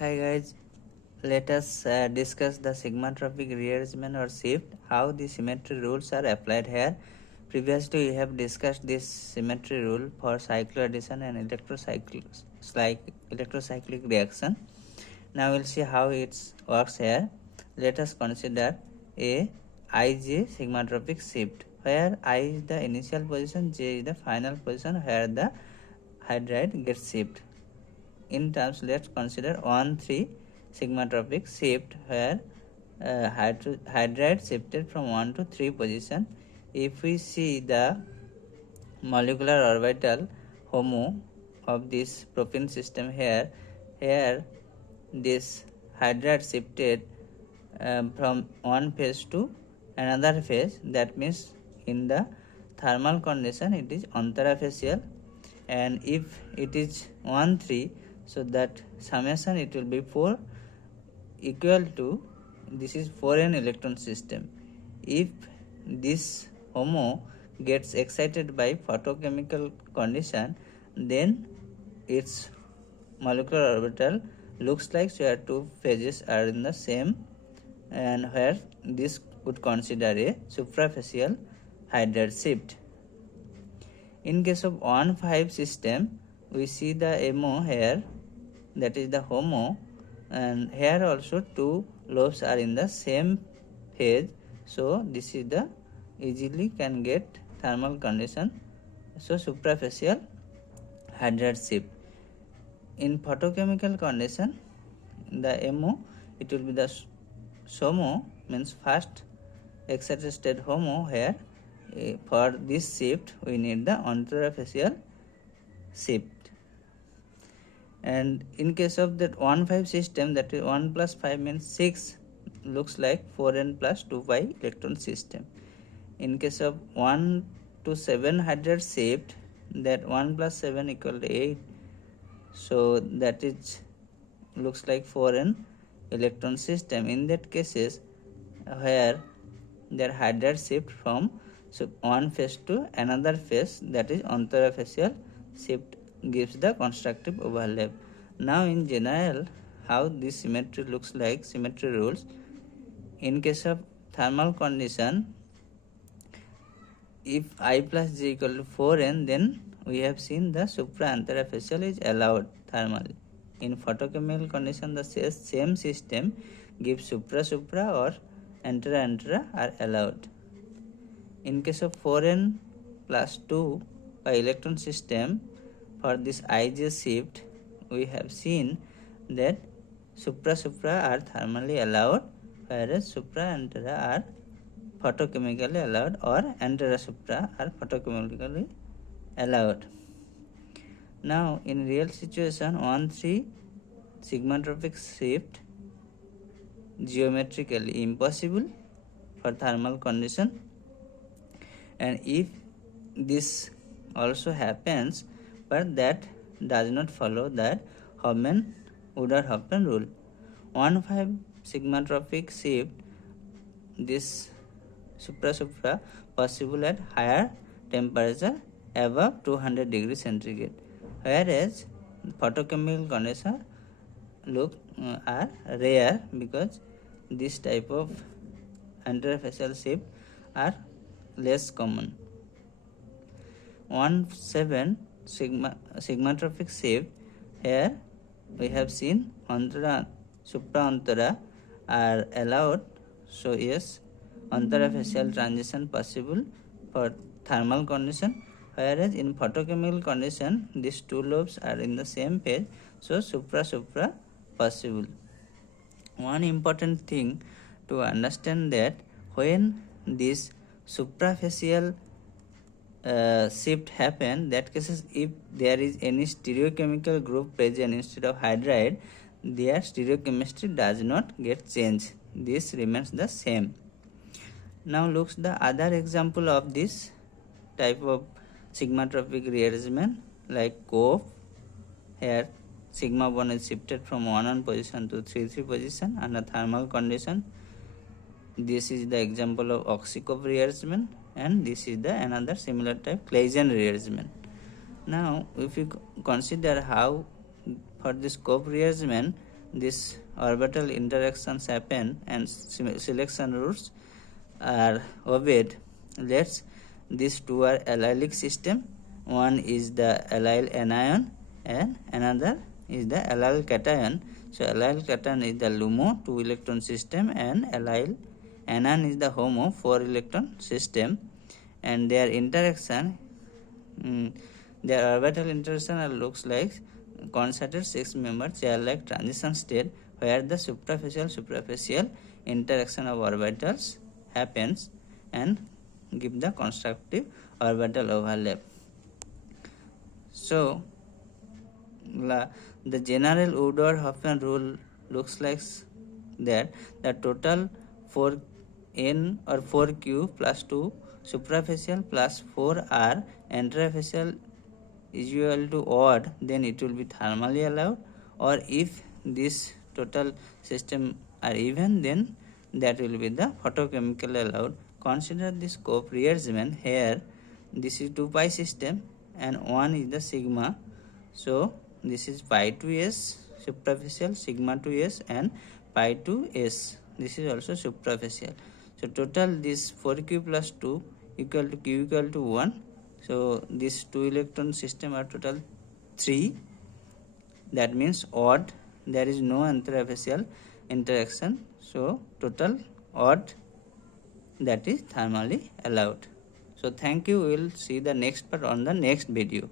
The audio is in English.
Hi guys, let us discuss the sigmatropic rearrangement or shift, how the symmetry rules are applied here. Previously we have discussed this symmetry rule for cycloaddition and electrocyclic reaction. Now we'll see how it works here. Let us consider a ij sigmatropic shift, where I is the initial position, j is the final position where the hydride gets shift. In terms, let's consider 1,3 sigmatropic shift, where hydride shifted from 1 to 3 position. If we see the molecular orbital HOMO of this propene system here this hydride shifted from one phase to another phase. That means in the thermal condition it is antaraphasial, and if it is 1,3, so that summation it will be 4 equal to, this is 4n electron system. If this HOMO gets excited by photochemical condition, then its molecular orbital looks like where two phases are in the same, and where this would consider a suprafacial hydride shift. In case of 1,5 system, we see the MO here, that is the HOMO, and here also two lobes are in the same phase, so this is the easily can get thermal condition, so suprafacial hydride shift. In photochemical condition, the MO it will be the SOMO, means first excited state HOMO. Here for this shift we need the antaraphasial shift. And in case of that 1,5 system, that is 1 plus 5 means 6, looks like 4n plus 2 pi electron system. In case of 1 to 7 hydride shift, that 1 plus 7 equal to 8, so that is looks like 4n electron system. In that cases where their hydride shift from one phase to another phase, that is antaraphasial shift, gives the constructive overlap. Now in general, how this symmetry looks like, symmetry rules. In case of thermal condition, if I plus j equal to 4n, then we have seen the supra-antaraphasial is allowed thermally. In photochemical condition, the same system gives supra-supra or antara-antara are allowed. In case of 4n plus 2 by electron system, for this ij shift, we have seen that supra-supra are thermally allowed, whereas supra-antara are photochemically allowed, or antara-supra are photochemically allowed. Now in real situation, 1,3 sigmatropic shift geometrically impossible for thermal condition, and if this also happens, but that does not follow that woodward-Hoffmann rule. 1,5 sigmatropic shift, this supra-supra possible at higher temperature above 200 degrees centigrade, whereas photochemical conditions are rare because this type of antaraphasial shift are less common. 1,7 sigmatropic shift, here we have seen antara supra-antara are allowed, so yes, antaraphasial transition possible for thermal condition, whereas in photochemical condition these two lobes are in the same phase, so supra-supra possible. One important thing to understand that when this suprafacial shift happen, that cases if there is any stereochemical group present instead of hydride, their stereochemistry does not get changed, this remains the same. Now looks the other example of this type of sigmatropic rearrangement, like COP. Here sigma bond is shifted from 1 position to 3 position under thermal condition. This is the example of oxy-COP rearrangement, and this is the another similar type Claisen rearrangement. Now if you consider how for this COP rearrangement this orbital interactions happen and selection rules are obeyed, let's these two are allylic system. One is the allyl anion and another is the allyl cation. So allyl cation is the LUMO 2 electron system and allyl anion is the HOMO 4 electron system, and their interaction their orbital interaction looks like concerted 6-member chair-like transition state where the superficial interaction of orbitals happens and give the constructive orbital overlap. So the general woodward-Hoffmann rule looks like that the total 4n or 4q plus 2 suprafacial plus 4r intrafacial is equal to odd, then it will be thermally allowed, or if this total system are even, then that will be the photochemical allowed. Consider this scope rearrangement. Here this is 2 pi system and 1 is the sigma, so this is pi to s superficial, sigma to s, and pi to s, this is also superficial. So total this 4q plus 2 equal to q equal to 1. So this 2 electron system are total 3, that means odd, there is no interfacial interaction, so total odd, that is thermally allowed. So thank you, we will see the next part on the next video.